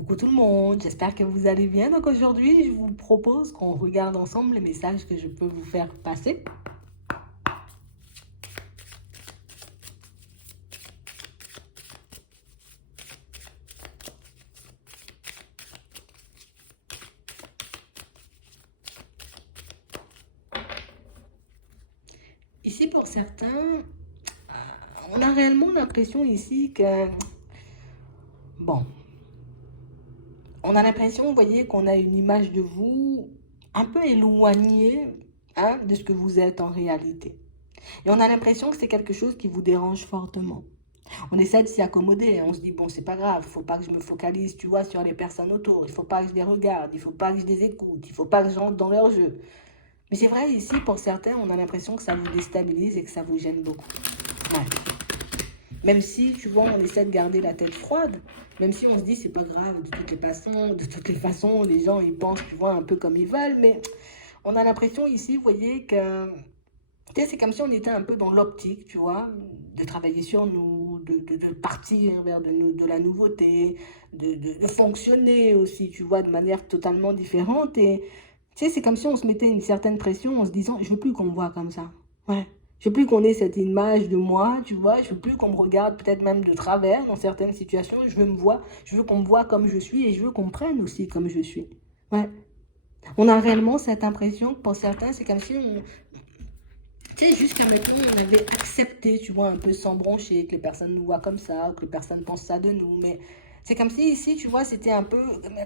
Coucou tout le monde, j'espère que vous allez bien. Donc aujourd'hui, je vous propose qu'on regarde ensemble les messages que je peux vous faire passer. Ici, pour certains, on a réellement l'impression ici que, bon, on a l'impression, vous voyez, qu'on a une image de vous un peu éloignée de ce que vous êtes en réalité. Et on a l'impression que c'est quelque chose qui vous dérange fortement. On essaie de s'y accommoder, hein. On se dit, bon, c'est pas grave, il faut pas que je me focalise, tu vois, sur les personnes autour, il faut pas que je les regarde, il faut pas que je les écoute, il faut pas que j'entre dans leur jeu. Mais c'est vrai, ici, pour certains, on a l'impression que ça vous déstabilise et que ça vous gêne beaucoup. Ouais. Même si, tu vois, on essaie de garder la tête froide, même si on se dit, c'est pas grave, de toutes les façons, les gens, ils pensent, tu vois, un peu comme ils veulent, mais on a l'impression ici, vous voyez, que c'est comme si on était un peu dans l'optique, tu vois, de travailler sur nous, de partir vers de la nouveauté, de fonctionner aussi, tu vois, de manière totalement différente. Et tu sais, c'est comme si on se mettait une certaine pression en se disant, je veux plus qu'on me voit comme ça. Ouais. Je veux plus qu'on ait cette image de moi, tu vois. Je veux plus qu'on me regarde peut-être même de travers dans certaines situations. Je veux qu'on me voit comme je suis et je veux qu'on me prenne aussi comme je suis. Ouais. On a réellement cette impression que pour certains, c'est comme si on, tu sais, jusqu'à maintenant, on avait accepté, tu vois, un peu sans broncher, que les personnes nous voient comme ça, que les personnes pensent ça de nous. Mais c'est comme si ici, tu vois, c'était un peu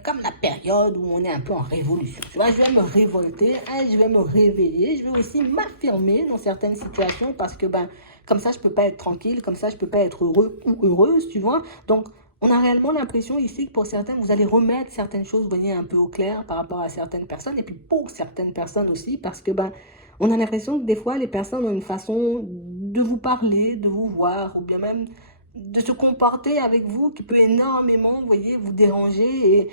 comme la période où on est un peu en révolution. Tu vois, je vais me révolter, je vais me réveiller, je vais aussi m'affirmer dans certaines situations parce que, ben, comme ça, je peux pas être tranquille, comme ça, je peux pas être heureux ou heureuse, tu vois. Donc, on a réellement l'impression ici que pour certains, vous allez remettre certaines choses, vous voyez, un peu au clair par rapport à certaines personnes, et puis pour certaines personnes aussi, parce que, ben, on a l'impression que des fois, les personnes ont une façon de vous parler, de vous voir, ou bien même de se comporter avec vous qui peut énormément, vous voyez, vous déranger. Et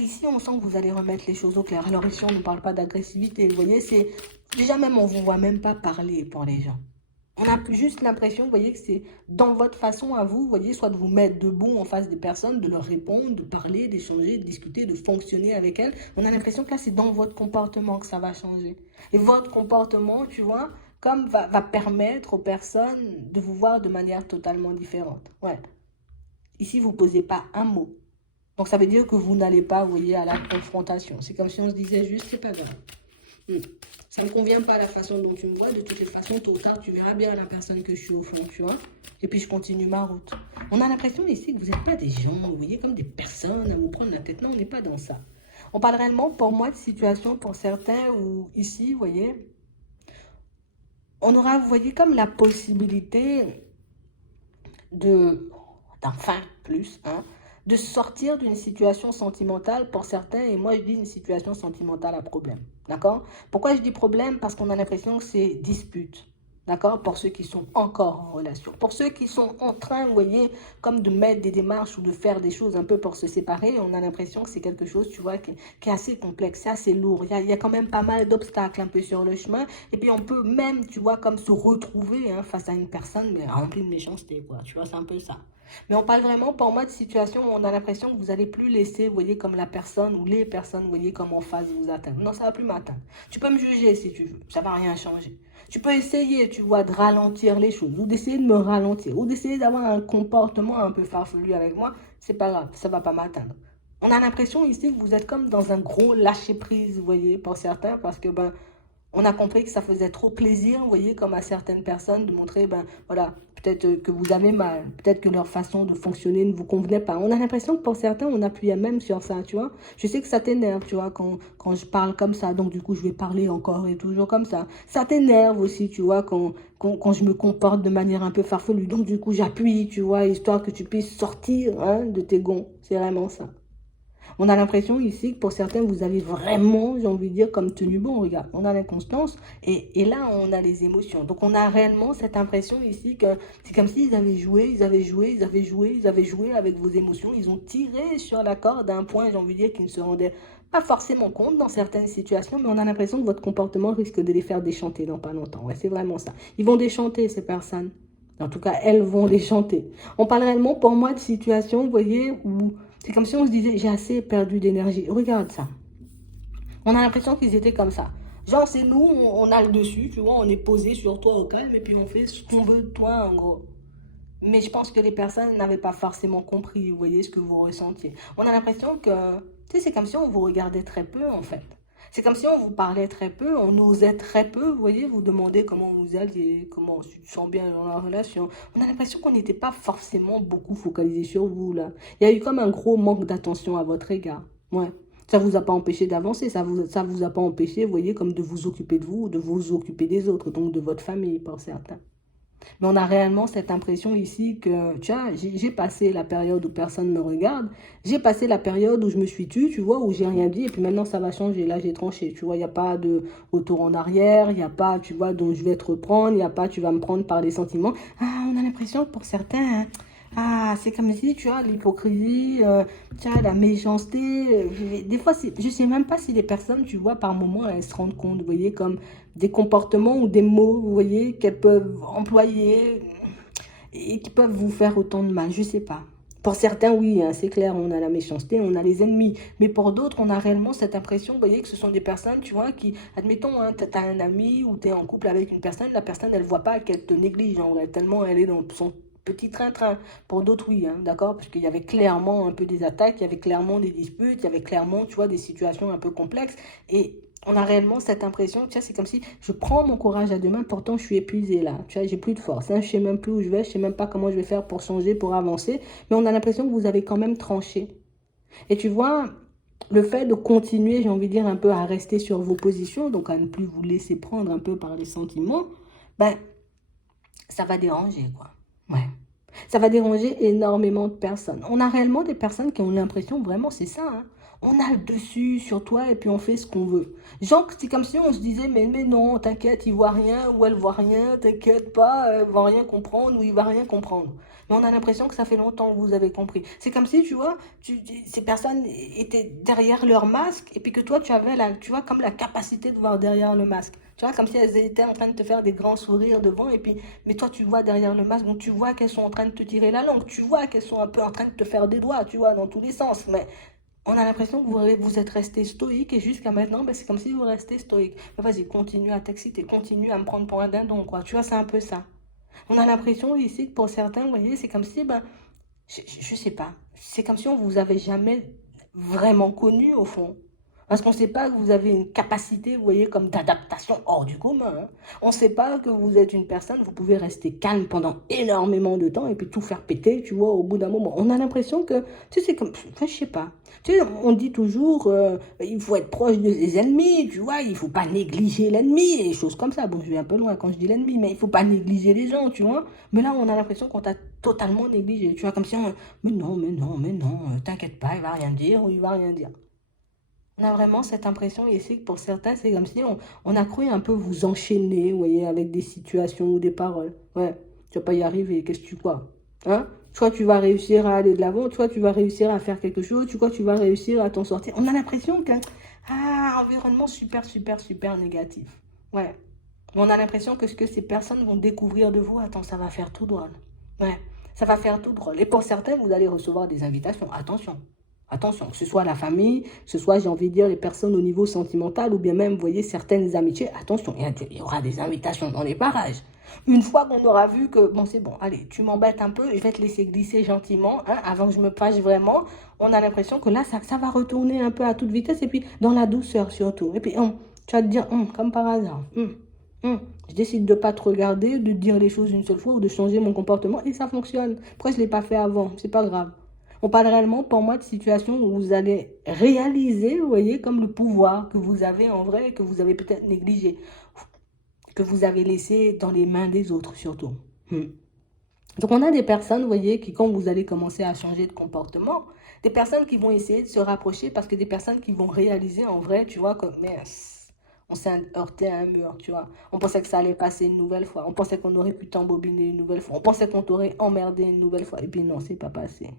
ici, on sent que vous allez remettre les choses au clair. Alors ici, on ne parle pas d'agressivité, vous voyez, c'est déjà même, on ne vous voit même pas parler pour les gens. On a juste l'impression, vous voyez, que c'est dans votre façon à vous, vous voyez, soit de vous mettre debout en face des personnes, de leur répondre, de parler, d'échanger, de discuter, de fonctionner avec elles. On a l'impression que là, c'est dans votre comportement que ça va changer. Et votre comportement, tu vois, comme va permettre aux personnes de vous voir de manière totalement différente. Ouais. Ici, vous ne posez pas un mot. Donc, ça veut dire que vous n'allez pas, vous voyez, à la confrontation. C'est comme si on se disait juste, c'est pas grave. Hmm. Ça ne me convient pas la façon dont tu me vois. De toutes les façons, tôt ou tard, tu verras bien la personne que je suis au fond, tu vois. Et puis, je continue ma route. On a l'impression ici que vous n'êtes pas des gens, vous voyez, comme des personnes à vous prendre la tête. Non, on n'est pas dans ça. On parle réellement, pour moi, de situation pour certains où, ici, vous voyez, on aura, vous voyez, comme la possibilité de, d'enfin plus, de sortir d'une situation sentimentale pour certains, et moi je dis une situation sentimentale à problème, d'accord? Pourquoi je dis problème? Parce qu'on a l'impression que c'est dispute, d'accord? Pour ceux qui sont encore en relation. Pour ceux qui sont en train, vous voyez, comme de mettre des démarches ou de faire des choses un peu pour se séparer, on a l'impression que c'est quelque chose, tu vois, qui est assez complexe, c'est assez lourd. Il y a quand même pas mal d'obstacles un peu sur le chemin, et puis on peut même, tu vois, comme se retrouver face à une personne, mais remplie de méchanceté, quoi. Tu vois, c'est un peu ça. Mais on parle vraiment pour moi de situation où on a l'impression que vous n'allez plus laisser, vous voyez, comme la personne ou les personnes, vous voyez, comme en face vous atteindre. Non, ça va plus m'atteindre. Tu peux me juger si tu veux, ça va rien changer. Tu peux essayer, tu vois, de ralentir les choses, ou d'essayer de me ralentir, ou d'essayer d'avoir un comportement un peu farfelu avec moi, c'est pas grave, ça va pas m'atteindre. On a l'impression ici que vous êtes comme dans un gros lâcher-prise, vous voyez, pour certains, parce que, ben, on a compris que ça faisait trop plaisir, vous voyez, comme à certaines personnes, de montrer, ben voilà, peut-être que vous avez mal, peut-être que leur façon de fonctionner ne vous convenait pas. On a l'impression que pour certains, on appuyait même sur ça, tu vois. Je sais que ça t'énerve, tu vois, quand je parle comme ça, donc du coup, je vais parler encore et toujours comme ça. Ça t'énerve aussi, tu vois, quand je me comporte de manière un peu farfelue. Donc du coup, j'appuie, tu vois, histoire que tu puisses sortir de tes gonds. C'est vraiment ça. On a l'impression ici que pour certains, vous avez vraiment, j'ai envie de dire, comme tenu bon. Regarde, on a l'inconstance et là, on a les émotions. Donc, on a réellement cette impression ici que c'est comme s'ils avaient joué, ils avaient joué, ils avaient joué, ils avaient joué avec vos émotions. Ils ont tiré sur la corde à un point, j'ai envie de dire, qu'ils ne se rendaient pas forcément compte dans certaines situations, mais on a l'impression que votre comportement risque de les faire déchanter dans pas longtemps. Ouais, c'est vraiment ça. Ils vont déchanter, ces personnes. En tout cas, elles vont déchanter. On parle réellement, pour moi, de situations, vous voyez, où C'est comme si on se disait, j'ai assez perdu d'énergie. Regarde ça. On a l'impression qu'ils étaient comme ça. Genre, c'est nous, on a le dessus, tu vois, on est posé sur toi au calme et puis on fait ce qu'on veut de toi, en gros. Mais je pense que les personnes n'avaient pas forcément compris, vous voyez, ce que vous ressentiez. On a l'impression que, tu sais, c'est comme si on vous regardait très peu, en fait. C'est comme si on vous parlait très peu, on osait très peu, vous voyez, vous demandez comment vous alliez, comment tu te sens bien dans la relation. On a l'impression qu'on n'était pas forcément beaucoup focalisé sur vous, là. Il y a eu comme un gros manque d'attention à votre égard. Ouais. Ça vous a pas empêché d'avancer, ça vous a pas empêché, vous voyez, comme de vous occuper de vous, de vous occuper des autres, donc de votre famille, pour certains. Mais on a réellement cette impression ici que, tu vois, j'ai passé la période où personne ne me regarde. J'ai passé la période où je me suis tue, tu vois, où j'ai rien dit. Et puis maintenant, ça va changer. Là, j'ai tranché. Tu vois, il n'y a pas de retour en arrière. Il n'y a pas, tu vois, donc je vais te reprendre. Il n'y a pas, tu vas me prendre par les sentiments. Ah, on a l'impression que pour certains, hein, ah, c'est comme si, tu vois, l'hypocrisie, tu vois, la méchanceté. Des fois, je sais même pas si les personnes, tu vois, par moment, elles se rendent compte, vous voyez, comme des comportements ou des mots, vous voyez, qu'elles peuvent employer et qui peuvent vous faire autant de mal. Je sais pas. Pour certains, oui, hein, c'est clair, on a la méchanceté, on a les ennemis. Mais pour d'autres, on a réellement cette impression, vous voyez, que ce sont des personnes, tu vois, qui, admettons, hein, tu as un ami ou tu es en couple avec une personne, la personne, elle voit pas qu'elle te néglige, en vrai, tellement elle est dans son petit train-train. Pour d'autres, oui, hein, d'accord, parce qu'il y avait clairement un peu des attaques, il y avait clairement des disputes, il y avait clairement, tu vois, des situations un peu complexes. Et on a réellement cette impression, tu vois, c'est comme si je prends mon courage à deux mains, pourtant je suis épuisée là, tu vois, j'ai plus de force, hein, je sais même plus où je vais, je sais même pas comment je vais faire pour changer, pour avancer, mais on a l'impression que vous avez quand même tranché. Et tu vois, le fait de continuer, j'ai envie de dire, un peu à rester sur vos positions, donc à ne plus vous laisser prendre un peu par les sentiments, ben, ça va déranger, quoi. Ouais. Ça va déranger énormément de personnes. On a réellement des personnes qui ont l'impression, vraiment, c'est ça, hein. On a le dessus sur toi et puis on fait ce qu'on veut. Genre, c'est comme si on se disait, mais non, t'inquiète, il voit rien ou elle voit rien, t'inquiète pas, elle va rien comprendre ou il va rien comprendre. Mais on a l'impression que ça fait longtemps que vous avez compris. C'est comme si, tu vois, ces personnes étaient derrière leur masque et puis que toi, tu avais tu vois, comme la capacité de voir derrière le masque. Tu vois, comme si elles étaient en train de te faire des grands sourires devant et puis mais toi, tu vois derrière le masque, donc tu vois qu'elles sont en train de te tirer la langue, tu vois qu'elles sont un peu en train de te faire des doigts, tu vois, dans tous les sens. Mais on a l'impression que vous êtes resté stoïque et jusqu'à maintenant, ben, c'est comme si vous restez stoïque. Mais vas-y, continue à t'exciter, continue à me prendre pour un dindon, quoi. Tu vois, c'est un peu ça. On a l'impression ici que pour certains, vous voyez, c'est comme si, ben, je sais pas, c'est comme si on vous avait jamais vraiment connu au fond. Parce qu'on ne sait pas que vous avez une capacité, vous voyez, comme d'adaptation hors du commun, hein. On ne sait pas que vous êtes une personne, vous pouvez rester calme pendant énormément de temps et puis tout faire péter, tu vois, au bout d'un moment. On a l'impression que, tu sais, c'est comme, enfin, je sais pas. Tu sais, on dit toujours, il faut être proche de ses ennemis, tu vois, il ne faut pas négliger l'ennemi, et des choses comme ça. Bon, je vais un peu loin quand je dis l'ennemi, mais il ne faut pas négliger les gens, tu vois. Mais là, on a l'impression qu'on t'a totalement négligé, tu vois, comme si on, mais non, mais non, mais non, t'inquiète pas, il va rien dire ou il va rien dire. On a vraiment cette impression ici que pour certains, c'est comme si on a cru un peu vous enchaîner, vous voyez, avec des situations ou des paroles. Ouais, tu vas pas y arriver, qu'est-ce que tu crois? Hein? Soit tu vas réussir à aller de l'avant, soit tu vas réussir à faire quelque chose, tu crois que tu vas réussir à t'en sortir. On a l'impression qu'un environnement super, super, super négatif. Ouais. On a l'impression que ce que ces personnes vont découvrir de vous, attends, ça va faire tout drôle. Ouais, ça va faire tout drôle. Et pour certains, vous allez recevoir des invitations. Attention. Attention, que ce soit la famille, que ce soit, j'ai envie de dire, les personnes au niveau sentimental ou bien même, vous voyez, certaines amitiés. Attention, il y aura des invitations dans les parages. Une fois qu'on aura vu que, bon, c'est bon, allez, tu m'embêtes un peu, je vais te laisser glisser gentiment, hein, avant que je me fâche vraiment. On a l'impression que là, ça va retourner un peu à toute vitesse et puis dans la douceur surtout. Et puis, tu vas te dire, comme par hasard, je décide de ne pas te regarder, de dire les choses une seule fois ou de changer mon comportement et ça fonctionne. Pourquoi je ne l'ai pas fait avant? C'est pas grave. On parle réellement pour moi de situations où vous allez réaliser, vous voyez, comme le pouvoir que vous avez en vrai, que vous avez peut-être négligé, que vous avez laissé dans les mains des autres surtout. Donc on a des personnes, vous voyez, qui quand vous allez commencer à changer de comportement, des personnes qui vont essayer de se rapprocher parce que des personnes qui vont réaliser en vrai, tu vois, comme, mais on s'est heurté à un mur, tu vois. On pensait que ça allait passer une nouvelle fois. On pensait qu'on aurait pu t'embobiner une nouvelle fois. On pensait qu'on t'aurait emmerdé une nouvelle fois. Et puis non, c'est pas passé.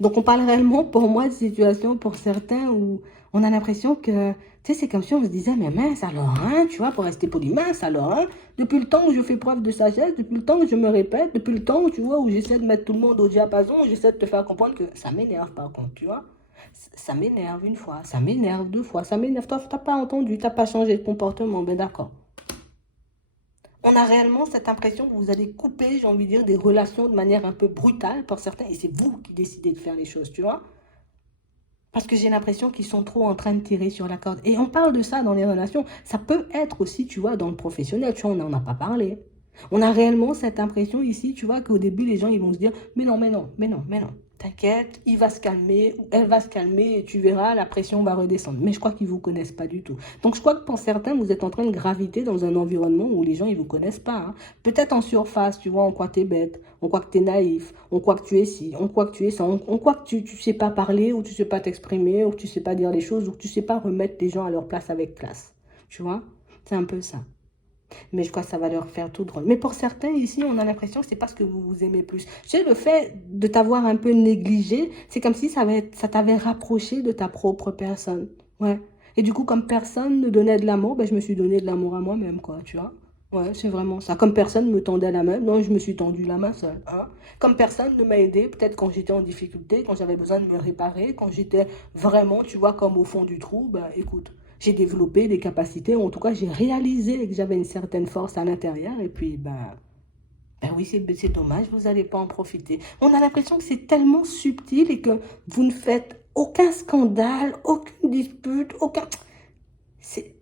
Donc, on parle réellement, pour moi, de situations pour certains où on a l'impression que, tu sais, c'est comme si on se disait, mais mince, alors, hein, tu vois, pour rester poli, mince, alors, hein, depuis le temps où je fais preuve de sagesse, depuis le temps où je me répète, depuis le temps, tu vois, où j'essaie de mettre tout le monde au diapason, où j'essaie de te faire comprendre que ça m'énerve, par contre, tu vois. Ça m'énerve une fois, ça m'énerve deux fois, ça m'énerve. Toi, t'as pas entendu, t'as pas changé de comportement, ben d'accord. On a réellement cette impression que vous allez couper, j'ai envie de dire, des relations de manière un peu brutale pour certains, et c'est vous qui décidez de faire les choses, tu vois. Parce que j'ai l'impression qu'ils sont trop en train de tirer sur la corde. Et on parle de ça dans les relations. Ça peut être aussi, tu vois, dans le professionnel. Tu vois, on n'en a pas parlé. On a réellement cette impression ici, tu vois, qu'au début, les gens, ils vont se dire, mais non, mais non, mais non, mais non. T'inquiète, il va se calmer, ou elle va se calmer, et tu verras, la pression va redescendre. Mais je crois qu'ils ne vous connaissent pas du tout. Donc, je crois que pour certains, vous êtes en train de graviter dans un environnement où les gens, ils ne vous connaissent pas, hein. Peut-être en surface, tu vois, on croit que t'es bête, on croit que t'es naïf, on croit que tu es ci, on croit que tu es ça, on croit que tu ne sais pas parler, ou tu ne sais pas t'exprimer, ou que tu ne sais pas dire les choses, ou que tu ne sais pas remettre les gens à leur place avec classe. Tu vois? C'est un peu ça. Mais je crois que ça va leur faire tout drôle. Mais pour certains ici, on a l'impression que c'est parce que vous vous aimez plus. Tu sais, le fait de t'avoir un peu négligé, c'est comme si ça t'avait rapproché de ta propre personne. Ouais. Et du coup, comme personne ne donnait de l'amour, ben, je me suis donné de l'amour à moi-même, quoi, tu vois. Ouais, c'est vraiment ça. Comme personne ne me tendait la main, non, je me suis tendu la main seule, hein. Comme personne ne m'a aidé, peut-être quand j'étais en difficulté, quand j'avais besoin de me réparer, quand j'étais vraiment, tu vois, comme au fond du trou, ben écoute, j'ai développé des capacités, ou en tout cas, j'ai réalisé que j'avais une certaine force à l'intérieur, et puis, ben oui, c'est dommage, vous n'allez pas en profiter. On a l'impression que c'est tellement subtil et que vous ne faites aucun scandale, aucune dispute, aucun... C'est,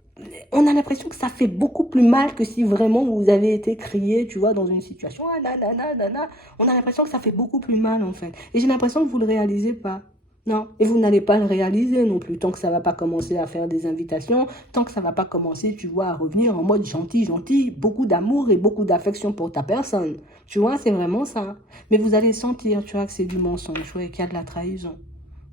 on a l'impression que ça fait beaucoup plus mal que si vraiment vous avez été crié, tu vois, dans une situation. Ah, nanana, nanana. On a l'impression que ça fait beaucoup plus mal, en fait. Et j'ai l'impression que vous ne le réalisez pas. Non. Et vous n'allez pas le réaliser non plus. Tant que ça ne va pas commencer à faire des invitations, tant que ça ne va pas commencer, tu vois, à revenir en mode gentil, gentil, beaucoup d'amour et beaucoup d'affection pour ta personne. Tu vois, c'est vraiment ça. Mais vous allez sentir, tu vois, que c'est du mensonge, ouais, qu'il y a de la trahison,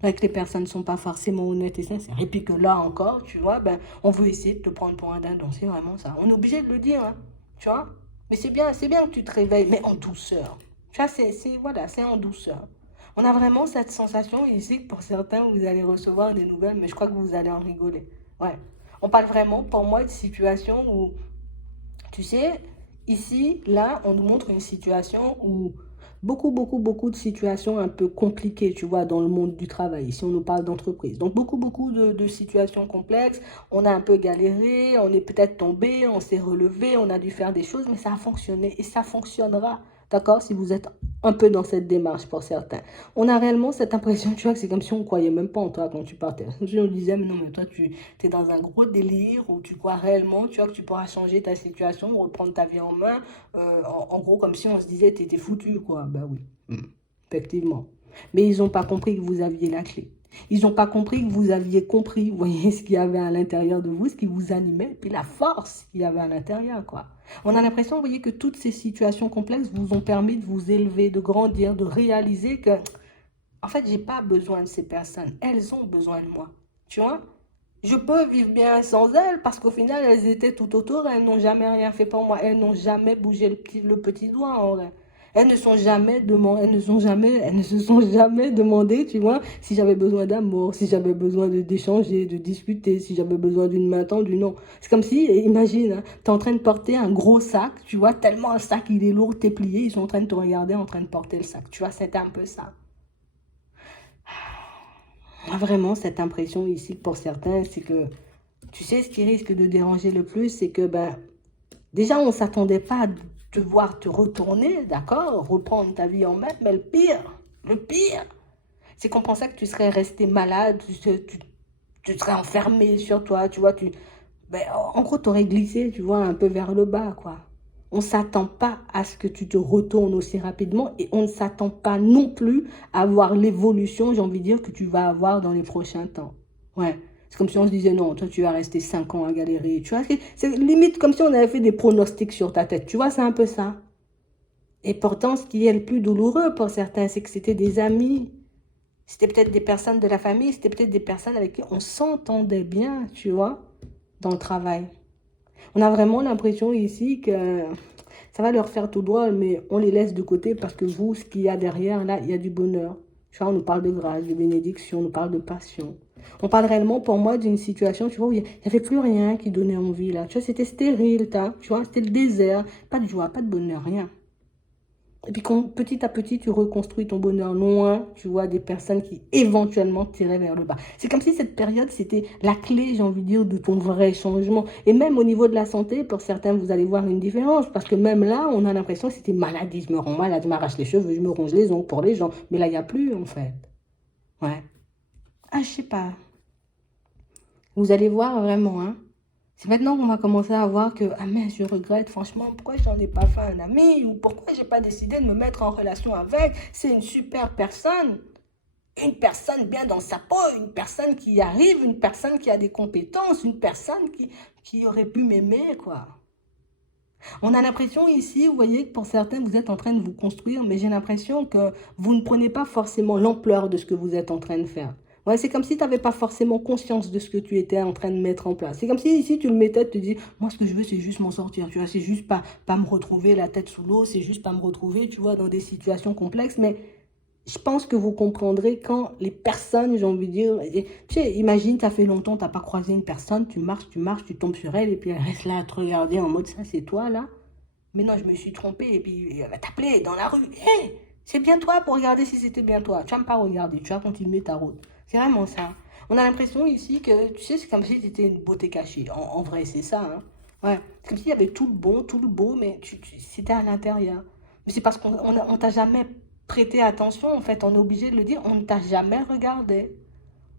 que les personnes ne sont pas forcément honnêtes et sincères. Et puis que là encore, tu vois, ben, on veut essayer de te prendre pour un dindon. C'est vraiment ça. On est obligé de le dire, hein, tu vois. Mais c'est bien que tu te réveilles, mais en douceur. Tu vois, voilà, c'est en douceur. On a vraiment cette sensation ici que pour certains, vous allez recevoir des nouvelles, mais je crois que vous allez en rigoler. Ouais. On parle vraiment, pour moi, de situations où, tu sais, ici, là, on nous montre une situation où beaucoup de situations un peu compliquées, tu vois, dans le monde du travail, si on nous parle d'entreprise. Donc, beaucoup de situations complexes. On a un peu galéré, on est peut-être tombé, on s'est relevé, on a dû faire des choses, mais ça a fonctionné et ça fonctionnera. D'accord? Si vous êtes un peu dans cette démarche pour certains. On a réellement cette impression, tu vois, que c'est comme si on ne croyait même pas en toi quand tu partais. Comme si on disait, mais non, mais toi, tu es dans un gros délire où tu crois réellement, tu vois, que tu pourras changer ta situation, reprendre ta vie en main. En gros, comme si on se disait, t'étais foutu, quoi. Ben oui, effectivement. Mais ils n'ont pas compris que vous aviez la clé. Ils n'ont pas compris que vous aviez compris, vous voyez, ce qu'il y avait à l'intérieur de vous, ce qui vous animait, puis la force qu'il y avait à l'intérieur, quoi. On a l'impression, vous voyez, que toutes ces situations complexes vous ont permis de vous élever, de grandir, de réaliser que, en fait, j'ai pas besoin de ces personnes. Elles ont besoin de moi. Tu vois? Je peux vivre bien sans elles parce qu'au final, elles étaient tout autour. Elles n'ont jamais rien fait pour moi. Elles n'ont jamais bougé le petit doigt en vrai. Elles ne se sont jamais demandé, tu vois, si j'avais besoin d'amour, si j'avais besoin d'échanger, de discuter, si j'avais besoin d'une main tendue. Non. C'est comme si, imagine, hein, tu es en train de porter un gros sac, tu vois, tellement le sac il est lourd, t'es plié, ils sont en train de te regarder en train de porter le sac. Tu vois, c'était un peu ça. On a vraiment cette impression ici pour certains, c'est que, tu sais, ce qui risque de déranger le plus, c'est que, ben, déjà, on ne s'attendait pas à te voir te retourner, d'accord, reprendre ta vie en main, mais le pire, c'est qu'on pensait que tu serais resté malade, tu serais enfermé sur toi, tu vois, ben, en gros, tu aurais glissé, tu vois, un peu vers le bas, quoi. On ne s'attend pas à ce que tu te retournes aussi rapidement et on ne s'attend pas non plus à voir l'évolution, j'ai envie de dire, que tu vas avoir dans les prochains temps. Ouais. C'est comme si on se disait, non, toi, tu vas rester 5 ans à galérer. Tu vois, c'est limite comme si on avait fait des pronostics sur ta tête. Tu vois, c'est un peu ça. Et pourtant, ce qui est le plus douloureux pour certains, c'est que c'était des amis. C'était peut-être des personnes de la famille, c'était peut-être des personnes avec qui on s'entendait bien, tu vois, dans le travail. On a vraiment l'impression ici que ça va leur faire tout drôle, mais on les laisse de côté parce que vous, ce qu'il y a derrière, là, il y a du bonheur. Tu vois, on nous parle de grâce, de bénédiction, on nous parle de passion. On parle réellement, pour moi, d'une situation, tu vois, où il n'y avait plus rien qui donnait envie, là. Tu vois, c'était stérile, tu vois, c'était le désert. Pas de joie, pas de bonheur, rien. Et puis, quand petit à petit, tu reconstruis ton bonheur loin, tu vois, des personnes qui éventuellement tiraient vers le bas. C'est comme si cette période, c'était la clé, j'ai envie de dire, de ton vrai changement. Et même au niveau de la santé, pour certains, vous allez voir une différence. Parce que même là, on a l'impression que c'était maladie. Je me rends malade, je m'arrache les cheveux, je me ronge les ongles pour les gens. Mais là, il n'y a plus, en fait. Ouais. Ah, je sais pas. Vous allez voir vraiment, hein. C'est maintenant qu'on va commencer à voir que, ah mais je regrette, franchement, pourquoi j'en ai pas fait un ami ou pourquoi j'ai pas décidé de me mettre en relation avec. C'est une super personne, une personne bien dans sa peau, une personne qui arrive, une personne qui a des compétences, une personne qui aurait pu m'aimer, quoi. On a l'impression ici, vous voyez, que pour certains, vous êtes en train de vous construire, mais j'ai l'impression que vous ne prenez pas forcément l'ampleur de ce que vous êtes en train de faire. Ouais, c'est comme si tu n'avais pas forcément conscience de ce que tu étais en train de mettre en place. C'est comme si ici, tu le mettais, tu te dis, moi, ce que je veux, c'est juste m'en sortir, tu vois, c'est juste pas me retrouver la tête sous l'eau, c'est juste pas me retrouver, tu vois, dans des situations complexes, mais je pense que vous comprendrez quand les personnes, j'ai envie de dire, tu sais, imagine, ça fait longtemps, tu n'as pas croisé une personne, tu marches, tu tombes sur elle, et puis elle reste là à te regarder en mode, ça c'est toi là. Mais non, je me suis trompée, et puis elle va t'appeler dans la rue. Hé, c'est bien toi pour regarder si c'était bien toi. Tu vas même pas regarder, tu vas continuer ta route. C'est vraiment ça. On a l'impression ici que, tu sais, c'est comme si c'était une beauté cachée. En vrai, c'est ça, hein. Ouais, c'est comme s'il y avait tout le bon, tout le beau, mais c'était à l'intérieur. Mais c'est parce qu'on t'a jamais prêté attention, en fait, on est obligé de le dire, on ne t'a jamais regardé.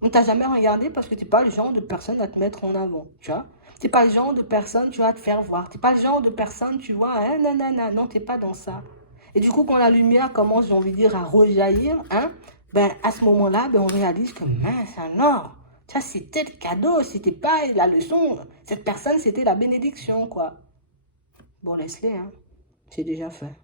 On ne t'a jamais regardé parce que tu n'es pas le genre de personne à te mettre en avant, tu vois. Tu n'es pas le genre de personne, tu vas te faire voir. Tu n'es pas le genre de personne, tu vois, hein, non, non, non, non, tu n'es pas dans ça. Et du coup, quand la lumière commence, j'ai envie de dire, à rejaillir, hein, ben, à ce moment-là, ben, on réalise que, mince, alors, ça, c'était le cadeau, c'était pas la leçon. Cette personne, c'était la bénédiction, quoi. Bon, laisse-les, hein, c'est déjà fait.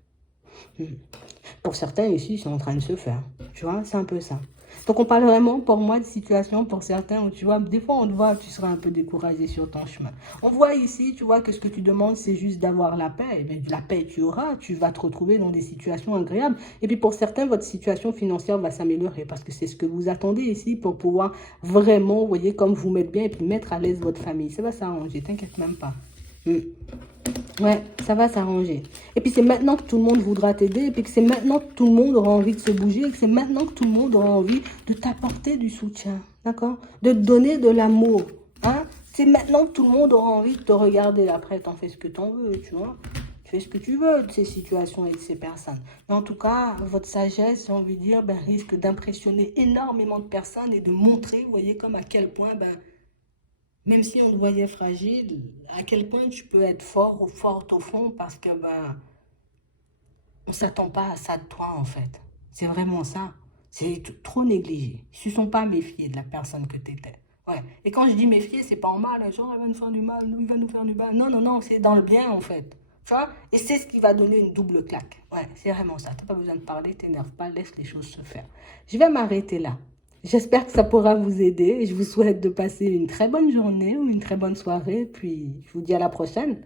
Pour certains ici, c'est en train de se faire. Tu vois, c'est un peu ça. Donc, on parle vraiment, pour moi, de situation pour certains où, tu vois, des fois, on te voit, tu seras un peu découragé sur ton chemin. On voit ici, tu vois, que ce que tu demandes, c'est juste d'avoir la paix. Et bien, la paix, tu auras. Tu vas te retrouver dans des situations agréables. Et puis, pour certains, votre situation financière va s'améliorer parce que c'est ce que vous attendez ici pour pouvoir vraiment, vous voyez, comme vous mettre bien et puis mettre à l'aise votre famille. Ça va s'arranger, t'inquiète même pas. Ouais, ça va s'arranger. Et puis c'est maintenant que tout le monde voudra t'aider, et puis que c'est maintenant que tout le monde aura envie de se bouger, et que c'est maintenant que tout le monde aura envie de t'apporter du soutien, d'accord? De te donner de l'amour, hein? C'est maintenant que tout le monde aura envie de te regarder. Après, t'en fais ce que t'en veux, tu vois? Tu fais ce que tu veux de ces situations et de ces personnes. Mais en tout cas, votre sagesse, j'ai envie de dire, ben, risque d'impressionner énormément de personnes et de montrer, vous voyez, comme à quel point, ben, même si on te voyait fragile, à quel point tu peux être fort ou forte au fond parce que ben, on ne s'attend pas à ça de toi en fait. C'est vraiment ça. C'est trop négligé. Ils ne se sont pas méfiés de la personne que tu étais. Ouais. Et quand je dis méfier, c'est pas en mal, hein, genre il va nous faire du mal, il va nous faire du mal. Non, non, non, c'est dans le bien en fait. Tu vois? Et c'est ce qui va donner une double claque. Ouais, c'est vraiment ça. Tu n'as pas besoin de parler, t'énerve pas, laisse les choses se faire. Je vais m'arrêter là. J'espère que ça pourra vous aider et je vous souhaite de passer une très bonne journée ou une très bonne soirée. Puis je vous dis à la prochaine.